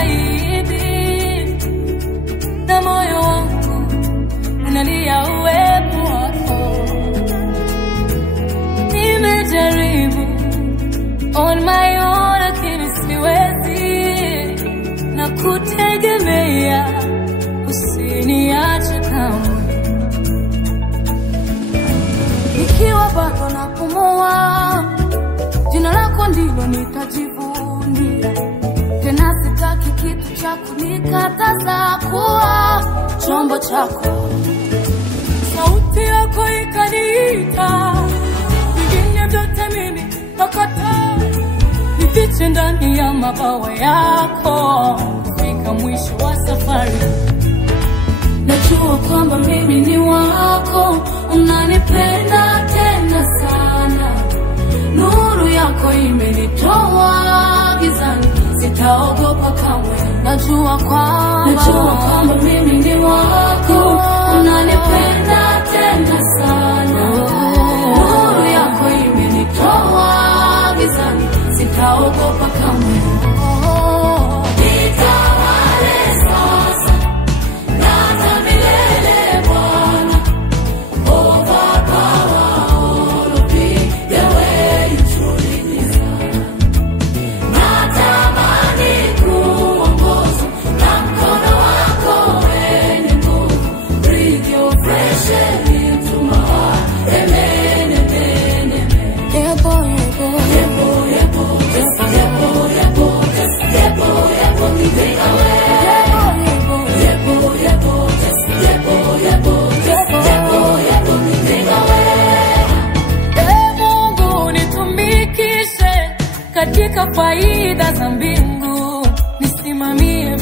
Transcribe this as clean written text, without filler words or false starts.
zaidi, na moyo wangu unalia uwepo wako. Nimejaribu on my own lakini siwezi, na kutegemea usiniache kamwe. Nikiwa bado napumua, jina lako ndilo nitajivunia. Tena sitaki kitu cha kunikataza kuwa chombo chako. Sauti yako ikaniita, vingine vyote mimi nakataa. Nifiche ndani ya mabawa yako, kufika mwisho wa safari. Najua kwamba mimi ni wako, unanipenda tena sana. Nuru yako imenitoa gizani, sitaogopa kamwe. Najua kwamba mimi ni wako, unanipenda tena sana. Nuru yako imenitoa gizani, sitaogopa kamwe. Katika faida za mbingu, nisimamie